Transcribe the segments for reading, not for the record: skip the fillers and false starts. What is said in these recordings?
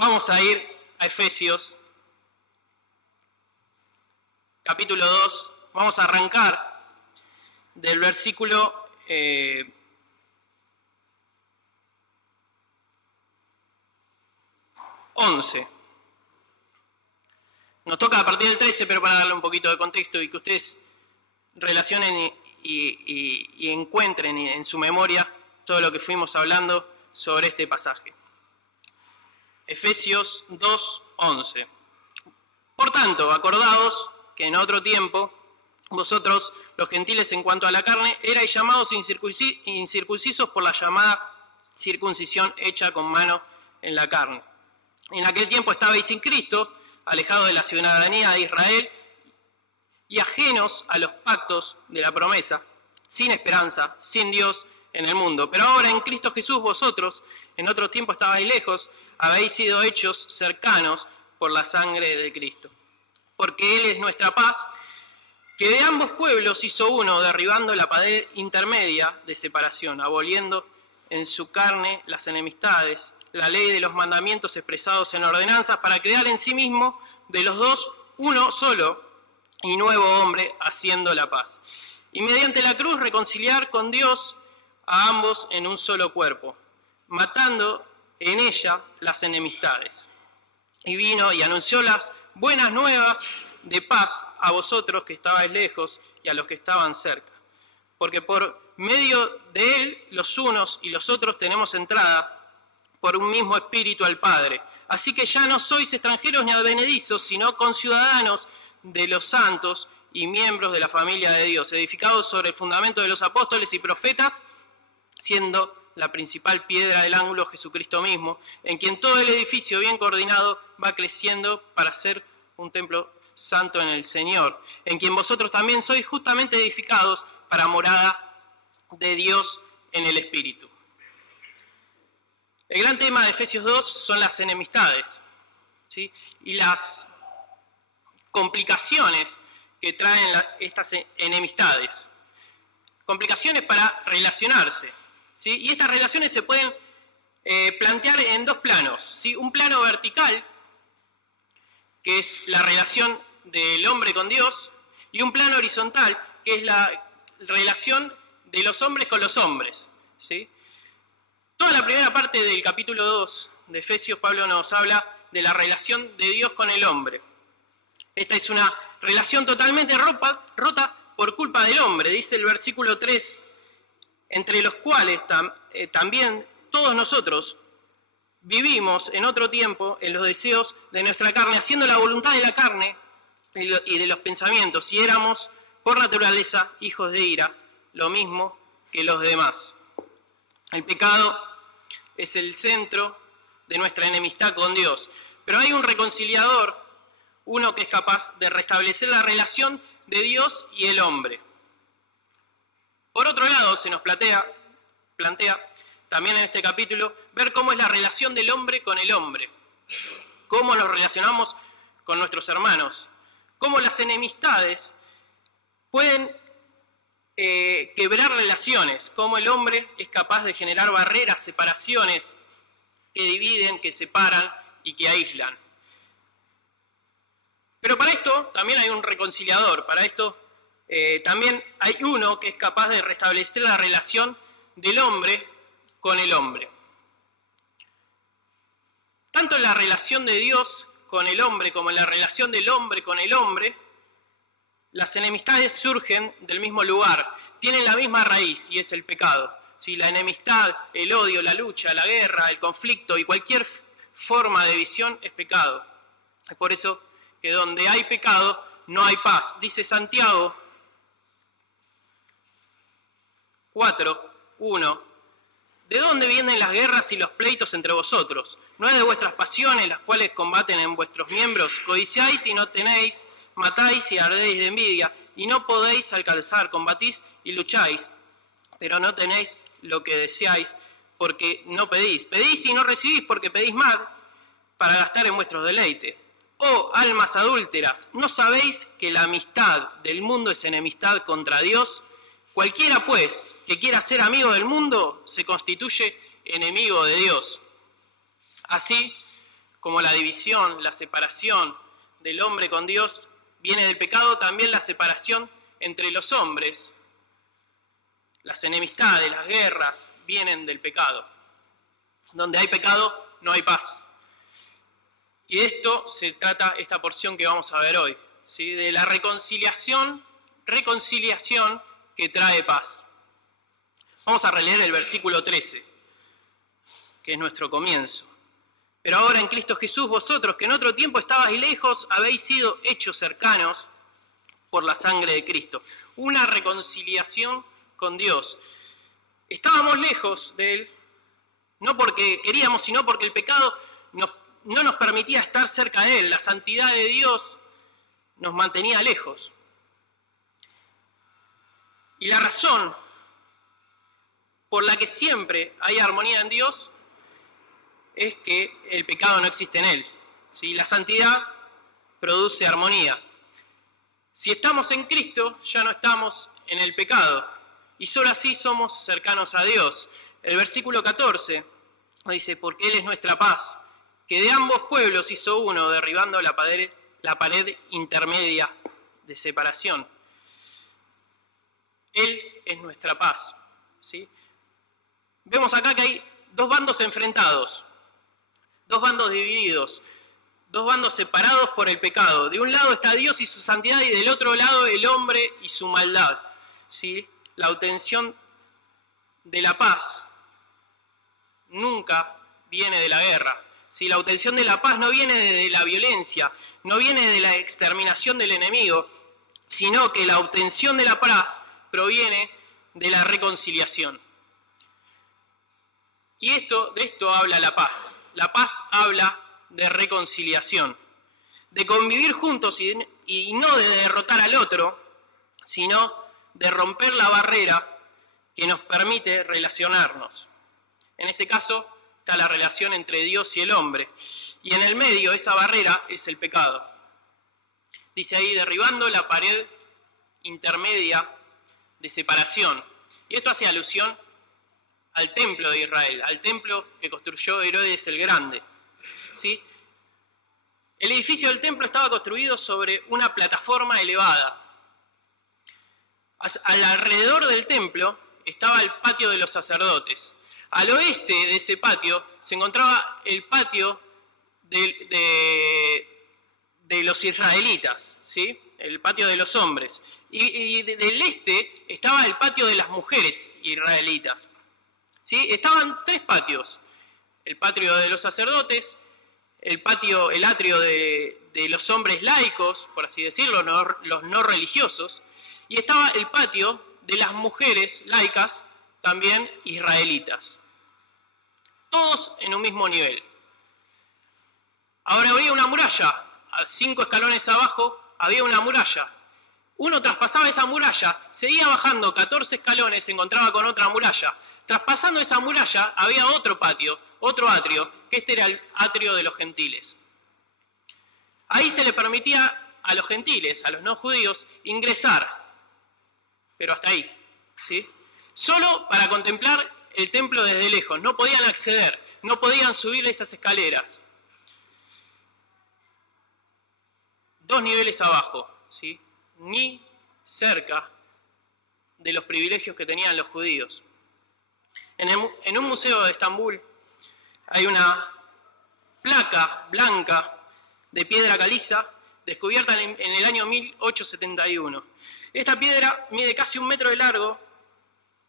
Vamos a ir a Efesios, capítulo 2. Vamos a arrancar del versículo 11. Nos toca a partir del 13, pero para darle un poquito de contexto y que ustedes relacionen y encuentren en su memoria todo lo que fuimos hablando sobre este pasaje. Efesios 2, 11. Por tanto, acordaos que en otro tiempo vosotros, los gentiles en cuanto a la carne, erais llamados incircuncisos por la llamada circuncisión hecha con mano en la carne. En aquel tiempo estabais sin Cristo, alejados de la ciudadanía de Israel y ajenos a los pactos de la promesa, sin esperanza, sin Dios en el mundo. Pero ahora en Cristo Jesús vosotros, en otro tiempo estabais lejos, habéis sido hechos cercanos por la sangre de Cristo. Porque Él es nuestra paz, que de ambos pueblos hizo uno, derribando la pared intermedia de separación, aboliendo en su carne las enemistades, la ley de los mandamientos expresados en ordenanzas, para crear en sí mismo de los dos uno solo y nuevo hombre, haciendo la paz. Y mediante la cruz reconciliar con Dios a ambos en un solo cuerpo, matando en ella las enemistades. Y vino y anunció las buenas nuevas de paz a vosotros que estabais lejos y a los que estaban cerca. Porque por medio de él los unos y los otros tenemos entrada por un mismo espíritu al Padre. Así que ya no sois extranjeros ni advenedizos, sino conciudadanos de los santos y miembros de la familia de Dios, edificados sobre el fundamento de los apóstoles y profetas, siendo la principal piedra del ángulo Jesucristo mismo, en quien todo el edificio bien coordinado va creciendo para ser un templo santo en el Señor, en quien vosotros también sois justamente edificados para morada de Dios en el Espíritu. El gran tema de Efesios 2 son las enemistades, ¿sí? Y las complicaciones que traen estas enemistades. Complicaciones para relacionarse, ¿sí? Y estas relaciones se pueden plantear en dos planos, ¿sí? Un plano vertical, que es la relación del hombre con Dios, y un plano horizontal, que es la relación de los hombres con los hombres, ¿sí? Toda la primera parte del capítulo 2 de Efesios, Pablo nos habla de la relación de Dios con el hombre. Esta es una relación totalmente rota por culpa del hombre, dice el versículo 3, entre los cuales también todos nosotros vivimos en otro tiempo en los deseos de nuestra carne, haciendo la voluntad de la carne y de los pensamientos, y éramos por naturaleza hijos de ira, lo mismo que los demás. El pecado es el centro de nuestra enemistad con Dios, pero hay un reconciliador, uno que es capaz de restablecer la relación de Dios y el hombre. Por otro lado, se nos plantea también en este capítulo ver cómo es la relación del hombre con el hombre, cómo nos relacionamos con nuestros hermanos, cómo las enemistades pueden quebrar relaciones, cómo el hombre es capaz de generar barreras, separaciones que dividen, que separan y que aíslan. Pero para esto también hay un reconciliador, para esto también hay uno que es capaz de restablecer la relación del hombre con el hombre. Tanto en la relación de Dios con el hombre como en la relación del hombre con el hombre, las enemistades surgen del mismo lugar, tienen la misma raíz y es el pecado. ¿Sí? La enemistad, el odio, la lucha, la guerra, el conflicto y cualquier forma de división es pecado. Es por eso que donde hay pecado no hay paz. Dice Santiago 4:1. ¿De dónde vienen las guerras y los pleitos entre vosotros? ¿No es de vuestras pasiones las cuales combaten en vuestros miembros? Codiciáis y no tenéis, matáis y ardéis de envidia, y no podéis alcanzar, combatís y lucháis, pero no tenéis lo que deseáis, porque no pedís. Pedís y no recibís, porque pedís mal, para gastar en vuestros deleites. Oh, almas adúlteras, ¿no sabéis que la amistad del mundo es enemistad contra Dios? Cualquiera, pues, que quiera ser amigo del mundo, se constituye enemigo de Dios. Así, como la división, la separación del hombre con Dios viene del pecado, también la separación entre los hombres, las enemistades, las guerras, vienen del pecado. Donde hay pecado, no hay paz. Y de esto se trata esta porción que vamos a ver hoy, ¿sí? De la reconciliación que trae paz. Vamos a releer el versículo 13, que es nuestro comienzo. Pero ahora en Cristo Jesús, vosotros que en otro tiempo estabais lejos, habéis sido hechos cercanos por la sangre de Cristo. Una reconciliación con Dios. Estábamos lejos de Él, no porque queríamos, sino porque el pecado no nos permitía estar cerca de Él. La santidad de Dios nos mantenía lejos. Y la razón por la que siempre hay armonía en Dios es que el pecado no existe en Él, ¿sí? La santidad produce armonía. Si estamos en Cristo, ya no estamos en el pecado, y solo así somos cercanos a Dios. El versículo 14 nos dice, porque Él es nuestra paz, que de ambos pueblos hizo uno, derribando la pared intermedia de separación. Él es nuestra paz, ¿sí? Vemos acá que hay dos bandos enfrentados, dos bandos divididos, dos bandos separados por el pecado. De un lado está Dios y su santidad y del otro lado el hombre y su maldad, ¿sí? La obtención de la paz nunca viene de la guerra. ¿Sí? La obtención de la paz no viene de la violencia, no viene de la exterminación del enemigo, sino que la obtención de la paz proviene de la reconciliación. Y de esto habla la paz. La paz habla de reconciliación, de convivir juntos y no de derrotar al otro, sino de romper la barrera que nos permite relacionarnos. En este caso está la relación entre Dios y el hombre, y en el medio esa barrera es el pecado. Dice ahí, derribando la pared intermedia de separación. Y esto hace alusión al templo de Israel, al templo que construyó Herodes el Grande, ¿sí? El edificio del templo estaba construido sobre una plataforma elevada. Alrededor del templo estaba el patio de los sacerdotes. Al oeste de ese patio se encontraba el patio de los israelitas, ¿sí? El patio de los hombres. Y del este estaba el patio de las mujeres israelitas, ¿sí? Estaban tres patios: el patio de los sacerdotes, el atrio de los hombres laicos, por así decirlo, los no religiosos, y estaba el patio de las mujeres laicas, también israelitas. Todos en un mismo nivel. Ahora había una muralla, a 5 escalones abajo había una muralla. Uno traspasaba esa muralla, seguía bajando 14 escalones, se encontraba con otra muralla. Traspasando esa muralla había otro patio, otro atrio, que este era el atrio de los gentiles. Ahí se le permitía a los gentiles, a los no judíos, ingresar, pero hasta ahí, ¿sí? Solo para contemplar el templo desde lejos, no podían acceder, no podían subir esas escaleras. 2 niveles abajo, ¿sí? Ni cerca de los privilegios que tenían los judíos. En un museo de Estambul hay una placa blanca de piedra caliza descubierta en el año 1871. Esta piedra mide casi 1 metro de largo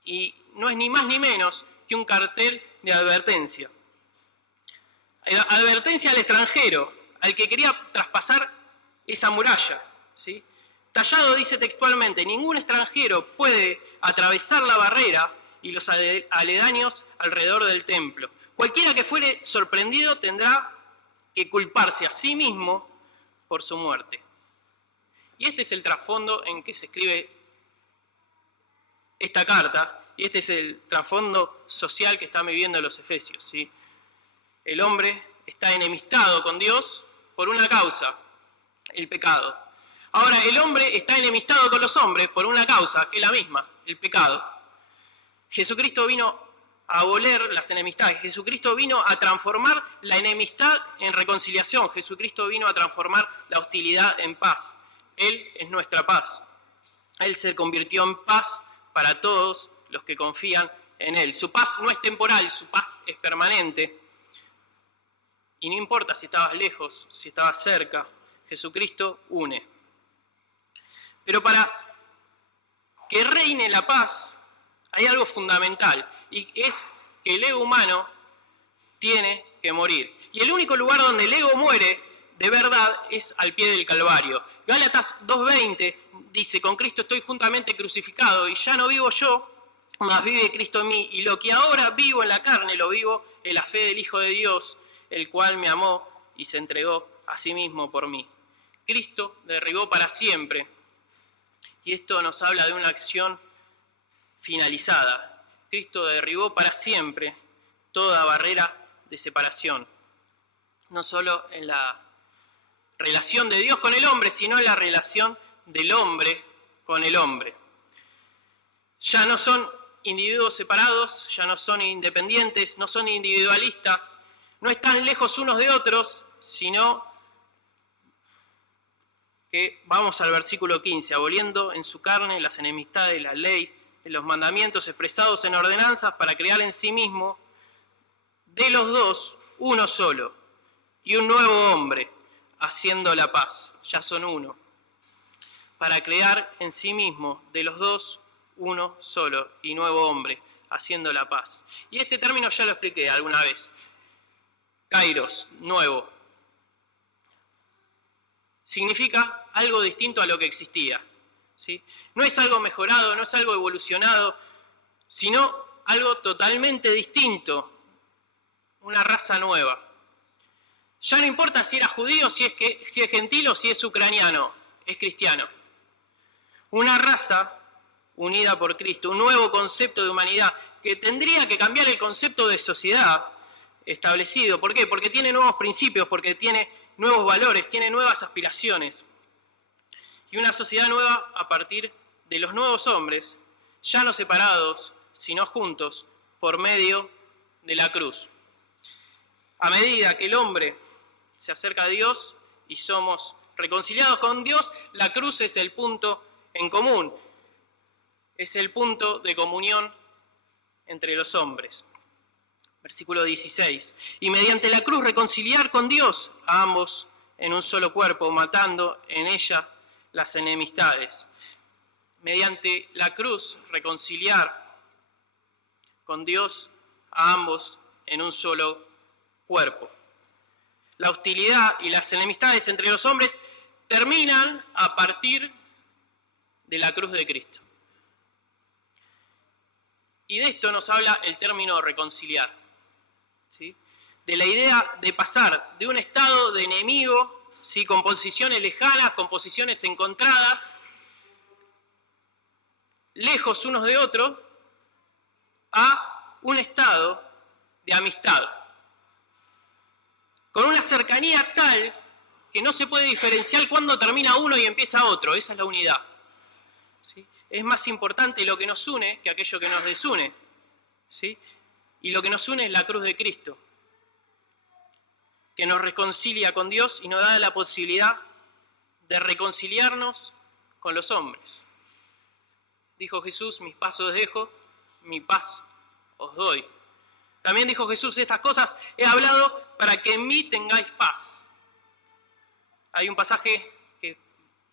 y no es ni más ni menos que un cartel de advertencia. Advertencia al extranjero, al que quería traspasar esa muralla, ¿sí? Tallado dice textualmente: ningún extranjero puede atravesar la barrera y los aledaños alrededor del templo. Cualquiera que fuere sorprendido tendrá que culparse a sí mismo por su muerte. Y este es el trasfondo en que se escribe esta carta, y este es el trasfondo social que están viviendo los efesios, ¿sí? El hombre está enemistado con Dios por una causa, el pecado. Ahora, el hombre está enemistado con los hombres por una causa, que es la misma, el pecado. Jesucristo vino a aboler las enemistades. Jesucristo vino a transformar la enemistad en reconciliación. Jesucristo vino a transformar la hostilidad en paz. Él es nuestra paz. Él se convirtió en paz para todos los que confían en Él. Su paz no es temporal, su paz es permanente. Y no importa si estabas lejos, si estabas cerca, Jesucristo une. Pero para que reine la paz hay algo fundamental, y es que el ego humano tiene que morir. Y el único lugar donde el ego muere de verdad es al pie del Calvario. Gálatas 2:20 dice: con Cristo estoy juntamente crucificado, y ya no vivo yo, mas vive Cristo en mí, y lo que ahora vivo en la carne lo vivo en la fe del Hijo de Dios, el cual me amó y se entregó a sí mismo por mí. Cristo derribó para siempre, y esto nos habla de una acción finalizada. Cristo derribó para siempre toda barrera de separación, no solo en la relación de Dios con el hombre, sino en la relación del hombre con el hombre. Ya no son individuos separados, ya no son independientes, no son individualistas, no están lejos unos de otros, sino que vamos al versículo 15, aboliendo en su carne las enemistades de la ley, de los mandamientos expresados en ordenanzas, para crear en sí mismo de los dos uno solo, y un nuevo hombre, haciendo la paz. Ya son uno. Para crear en sí mismo de los dos uno solo y nuevo hombre, haciendo la paz. Y este término ya lo expliqué alguna vez. Kairos, nuevo. Significa algo distinto a lo que existía. ¿Sí? No es algo mejorado, no es algo evolucionado, sino algo totalmente distinto, una raza nueva. Ya no importa si era judío, si es gentil o si es ucraniano, es cristiano. Una raza unida por Cristo, un nuevo concepto de humanidad que tendría que cambiar el concepto de sociedad establecido. ¿Por qué? Porque tiene nuevos principios, porque tiene nuevos valores, tiene nuevas aspiraciones. Y una sociedad nueva a partir de los nuevos hombres, ya no separados, sino juntos, por medio de la cruz. A medida que el hombre se acerca a Dios y somos reconciliados con Dios, la cruz es el punto en común, es el punto de comunión entre los hombres. Versículo 16. Y mediante la cruz reconciliar con Dios a ambos en un solo cuerpo, matando en ella las enemistades. Mediante la cruz reconciliar con Dios a ambos en un solo cuerpo. La hostilidad y las enemistades entre los hombres terminan a partir de la cruz de Cristo. Y de esto nos habla el término reconciliar, ¿sí? De la idea de pasar de un estado de enemigo, ¿sí? Con posiciones lejanas, con posiciones encontradas, lejos unos de otros, a un estado de amistad, con una cercanía tal que no se puede diferenciar cuándo termina uno y empieza otro. Esa es la unidad, ¿sí? Es más importante lo que nos une que aquello que nos desune, ¿sí? Y lo que nos une es la cruz de Cristo, que nos reconcilia con Dios y nos da la posibilidad de reconciliarnos con los hombres. Dijo Jesús: mis paz os dejo, mi paz os doy. También dijo Jesús: estas cosas he hablado para que en mí tengáis paz. Hay un pasaje que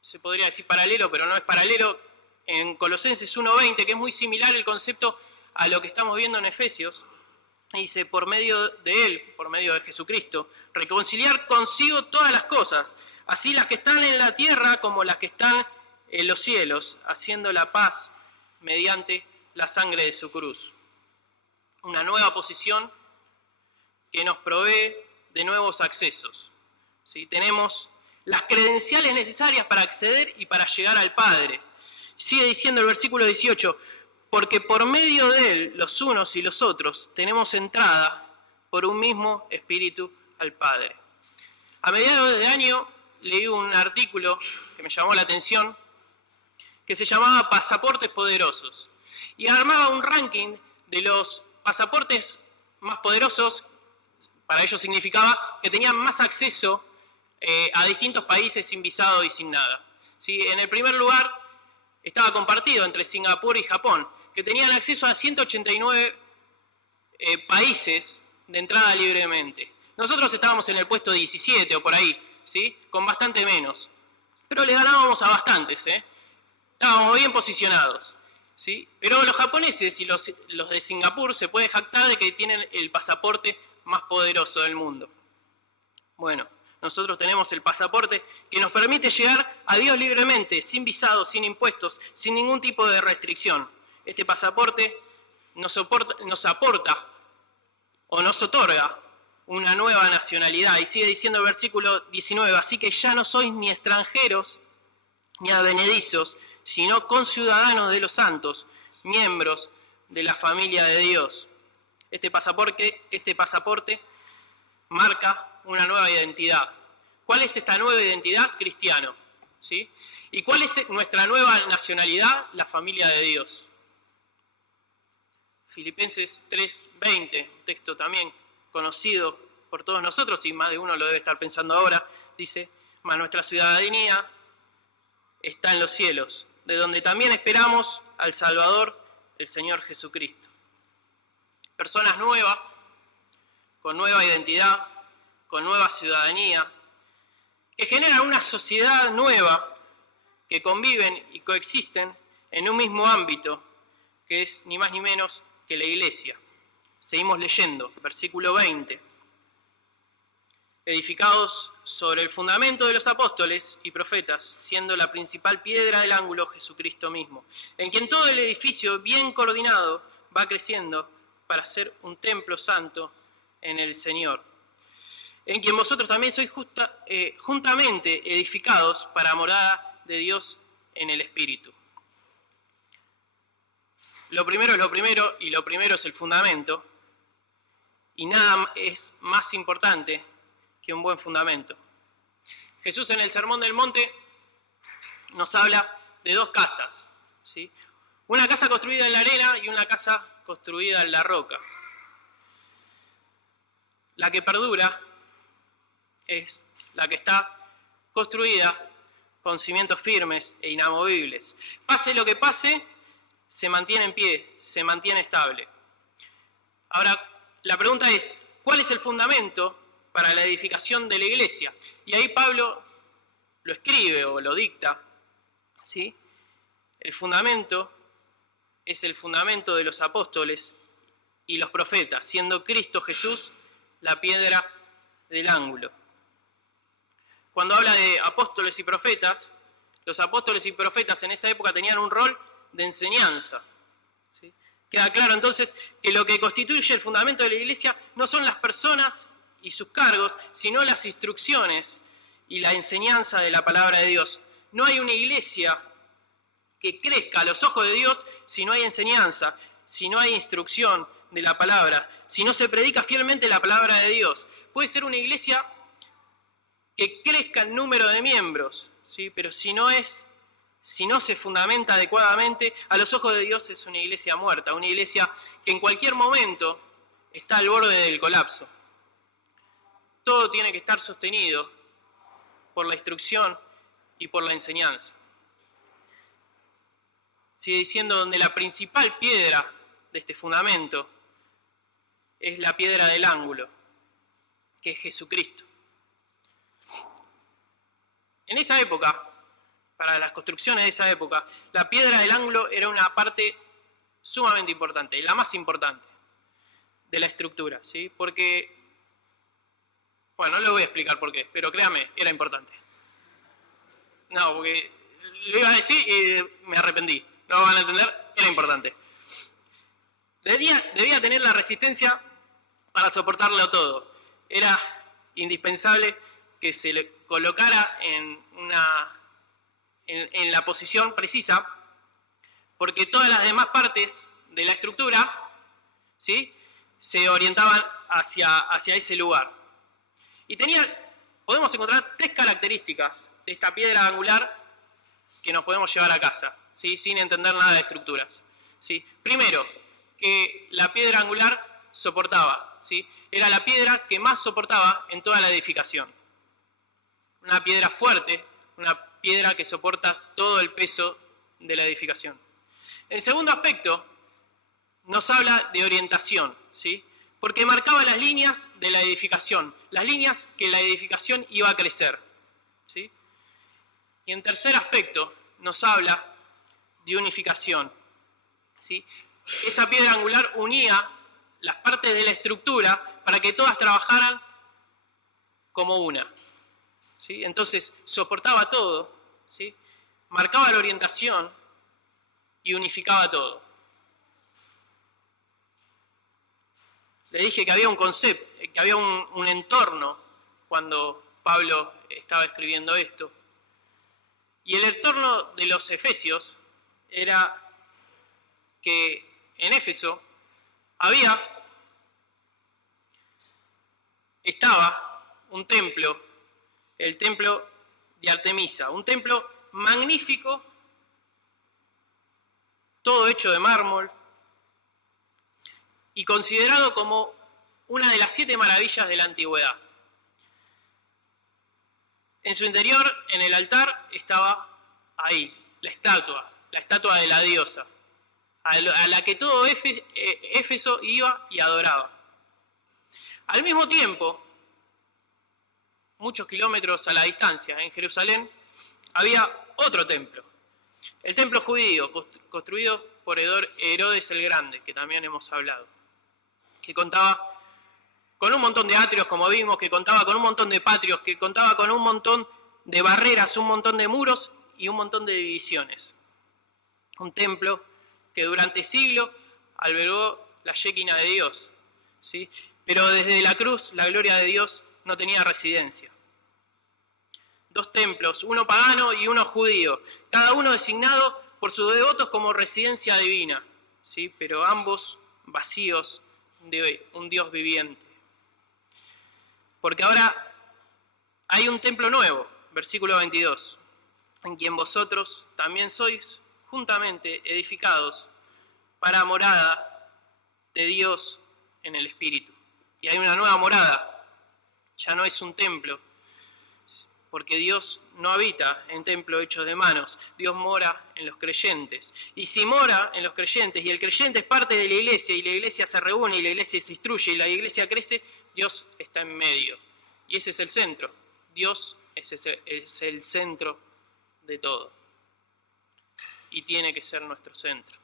se podría decir paralelo, pero no es paralelo, en Colosenses 1:20, que es muy similar el concepto a lo que estamos viendo en Efesios. Dice: por medio de Él, por medio de Jesucristo, reconciliar consigo todas las cosas, así las que están en la tierra como las que están en los cielos, haciendo la paz mediante la sangre de su cruz. Una nueva posición que nos provee de nuevos accesos, ¿sí? Tenemos las credenciales necesarias para acceder y para llegar al Padre. Sigue diciendo el versículo 18: porque por medio de Él, los unos y los otros, tenemos entrada por un mismo Espíritu al Padre. A mediados de año leí un artículo que me llamó la atención, que se llamaba Pasaportes Poderosos, y armaba un ranking de los pasaportes más poderosos, para ellos significaba que tenían más acceso a distintos países sin visado y sin nada. ¿Sí? En el primer lugar estaba compartido entre Singapur y Japón, que tenían acceso a 189 países de entrada libremente. Nosotros estábamos en el puesto 17 o por ahí, ¿sí? Con bastante menos. Pero le ganábamos a bastantes, Estábamos bien posicionados, ¿sí? Pero los japoneses y los de Singapur se pueden jactar de que tienen el pasaporte más poderoso del mundo. Bueno, nosotros tenemos el pasaporte que nos permite llegar a Dios libremente, sin visados, sin impuestos, sin ningún tipo de restricción. Este pasaporte nos aporta o nos otorga una nueva nacionalidad. Y sigue diciendo el versículo 19, así que ya no sois ni extranjeros ni advenedizos, sino conciudadanos de los santos, miembros de la familia de Dios. Este pasaporte marca una nueva identidad. ¿Cuál es esta nueva identidad? Cristiano. ¿Sí? ¿Y cuál es nuestra nueva nacionalidad? La familia de Dios. Filipenses 3:20, un texto también conocido por todos nosotros, y más de uno lo debe estar pensando ahora, dice, mas nuestra ciudadanía está en los cielos, de donde también esperamos al Salvador, el Señor Jesucristo. Personas nuevas, con nueva identidad, con nueva ciudadanía, que generan una sociedad nueva, que conviven y coexisten en un mismo ámbito, que es ni más ni menos que la iglesia. Seguimos leyendo, versículo 20. Edificados sobre el fundamento de los apóstoles y profetas, siendo la principal piedra del ángulo Jesucristo mismo, en quien todo el edificio bien coordinado va creciendo para ser un templo santo en el Señor, en quien vosotros también sois juntamente edificados para morada de Dios en el Espíritu. Lo primero es lo primero, y lo primero es el fundamento, y nada es más importante que un buen fundamento. Jesús en el Sermón del Monte nos habla de dos casas, ¿sí? Una casa construida en la arena y una casa construida en la roca. La que perdura es la que está construida con cimientos firmes e inamovibles. Pase lo que pase, se mantiene en pie, se mantiene estable. Ahora, la pregunta es, ¿cuál es el fundamento para la edificación de la iglesia? Y ahí Pablo lo escribe o lo dicta, ¿sí? El fundamento es el fundamento de los apóstoles y los profetas, siendo Cristo Jesús la piedra del ángulo. Cuando habla de apóstoles y profetas, los apóstoles y profetas en esa época tenían un rol de enseñanza, ¿sí? Queda claro entonces que lo que constituye el fundamento de la iglesia no son las personas y sus cargos, sino las instrucciones y la enseñanza de la palabra de Dios. No hay una iglesia que crezca a los ojos de Dios si no hay enseñanza, si no hay instrucción de la palabra, si no se predica fielmente la palabra de Dios. Puede ser una iglesia que crezca en número de miembros, ¿sí? Pero si no se fundamenta adecuadamente, a los ojos de Dios es una iglesia muerta, una iglesia que en cualquier momento está al borde del colapso. Todo tiene que estar sostenido por la instrucción y por la enseñanza. Sigue diciendo donde la principal piedra de este fundamento es la piedra del ángulo, que es Jesucristo. En esa época, para las construcciones de esa época, la piedra del ángulo era una parte sumamente importante, la más importante de la estructura, ¿sí? Porque, bueno, no le voy a explicar por qué, pero créame, era importante. No, porque lo iba a decir y me arrepentí. No van a entender, era importante. Debía tener la resistencia para soportarlo todo. Era indispensable que se le colocara en la posición precisa, porque todas las demás partes de la estructura, ¿sí?, se orientaban hacia ese lugar. Y podemos encontrar tres características de esta piedra angular que nos podemos llevar a casa, ¿sí?, sin entender nada de estructuras, ¿sí? Primero, que la piedra angular soportaba, ¿sí? Era la piedra que más soportaba en toda la edificación. Una piedra fuerte, una piedra que soporta todo el peso de la edificación. El segundo aspecto nos habla de orientación, ¿sí? Porque marcaba las líneas de la edificación, las líneas que la edificación iba a crecer, ¿sí? Y en tercer aspecto nos habla de unificación, ¿sí? Esa piedra angular unía las partes de la estructura para que todas trabajaran como una, ¿sí? Entonces soportaba todo, ¿sí? Marcaba la orientación y unificaba todo. Le dije que había un concepto, que había un entorno cuando Pablo estaba escribiendo esto. Y el entorno de los efesios era que en Éfeso estaba un templo, el templo de Artemisa, un templo magnífico, todo hecho de mármol, y considerado como una de las 7 maravillas de la antigüedad. En su interior, en el altar, estaba ahí, la estatua de la diosa, a la que todo Éfeso iba y adoraba. Al mismo tiempo, muchos kilómetros a la distancia, en Jerusalén, había otro templo, el templo judío, construido por Herodes el Grande, que también hemos hablado, que contaba con un montón de atrios, como vimos, que contaba con un montón de patrios, que contaba con un montón de barreras, un montón de muros y un montón de divisiones. Un templo que durante siglos albergó la Shekinah de Dios, ¿sí? Pero desde la cruz la gloria de Dios no tenía residencia. 2 templos, uno pagano y uno judío, cada uno designado por sus devotos como residencia divina, ¿sí? Pero ambos vacíos de un Dios viviente. Porque ahora hay un templo nuevo, versículo 22, en quien vosotros también sois juntamente edificados para morada de Dios en el Espíritu. Y hay una nueva morada, ya no es un templo, porque Dios no habita en templos hechos de manos, Dios mora en los creyentes. Y si mora en los creyentes, y el creyente es parte de la iglesia, y la iglesia se reúne, y la iglesia se instruye, y la iglesia crece, Dios está en medio. Y ese es el centro. Dios es el centro de todo. Y tiene que ser nuestro centro.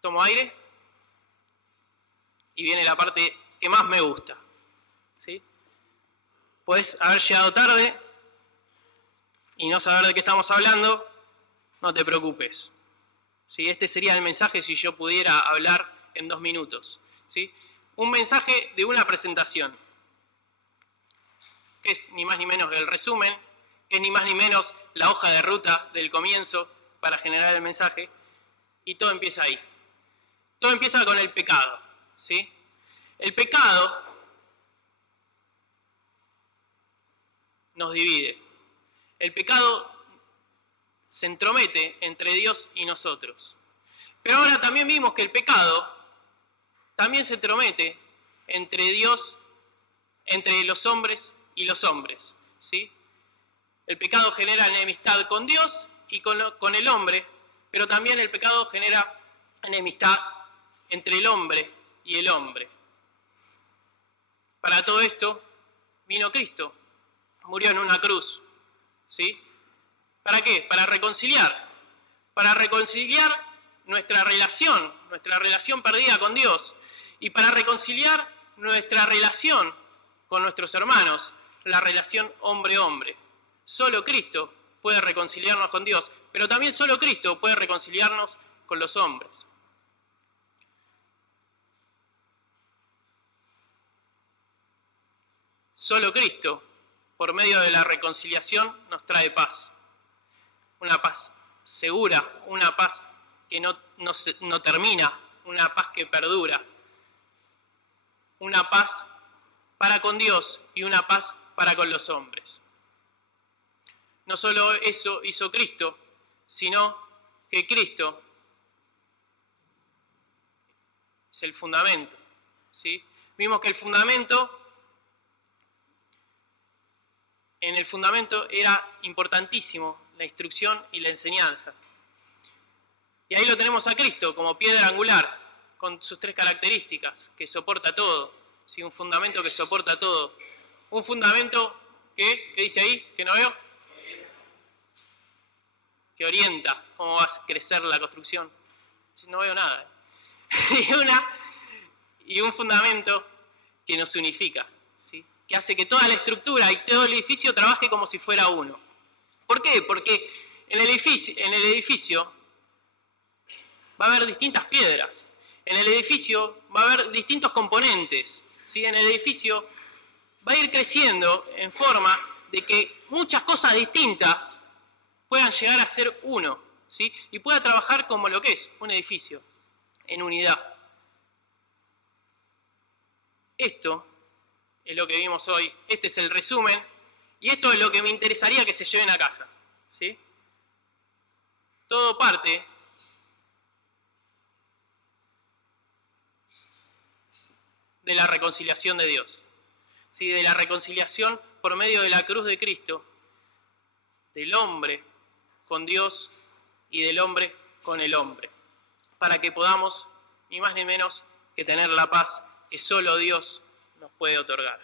Tomo aire. Y viene la parte que más me gusta, ¿sí? Puedes haber llegado tarde y no saber de qué estamos hablando, no te preocupes, ¿sí? Este sería el mensaje si yo pudiera hablar en 2 minutos, ¿sí? Un mensaje de una presentación, que es ni más ni menos que el resumen, que es ni más ni menos la hoja de ruta del comienzo para generar el mensaje, y todo empieza ahí. Todo empieza con el pecado, ¿sí? El pecado nos divide. El pecado se entromete entre Dios y nosotros. Pero ahora también vimos que el pecado también se entromete entre Dios, entre los hombres y los hombres, ¿sí? El pecado genera enemistad con Dios y con el hombre, pero también el pecado genera enemistad entre el hombre y el hombre. Para todo esto vino Cristo, murió en una cruz, ¿sí? ¿Para qué? Para reconciliar nuestra relación perdida con Dios, y para reconciliar nuestra relación con nuestros hermanos, la relación hombre-hombre. Solo Cristo puede reconciliarnos con Dios, pero también solo Cristo puede reconciliarnos con los hombres. Solo Cristo, por medio de la reconciliación, nos trae paz. Una paz segura, una paz que no termina, una paz que perdura. Una paz para con Dios y una paz para con los hombres. No solo eso hizo Cristo, sino que Cristo es el fundamento, ¿sí? Vimos que en el fundamento era importantísimo la instrucción y la enseñanza. Y ahí lo tenemos a Cristo como piedra angular, con sus 3 características, que soporta todo, ¿sí? Un fundamento que soporta todo. Un fundamento que, ¿qué dice ahí? ¿Que no veo? Que orienta cómo va a crecer la construcción. No veo nada. Y un fundamento que nos unifica, ¿sí? Que hace que toda la estructura y todo el edificio trabaje como si fuera uno. ¿Por qué? Porque en el edificio va a haber distintas piedras. En el edificio va a haber distintos componentes, ¿sí? En el edificio va a ir creciendo en forma de que muchas cosas distintas puedan llegar a ser uno, ¿sí? Y pueda trabajar como lo que es un edificio, en unidad. Esto es lo que vimos hoy, este es el resumen, y esto es lo que me interesaría que se lleven a casa, ¿sí? Todo parte de la reconciliación de Dios, ¿sí? De la reconciliación por medio de la cruz de Cristo, del hombre con Dios y del hombre con el hombre, para que podamos, ni más ni menos, que tener la paz que solo Dios nos puede otorgar.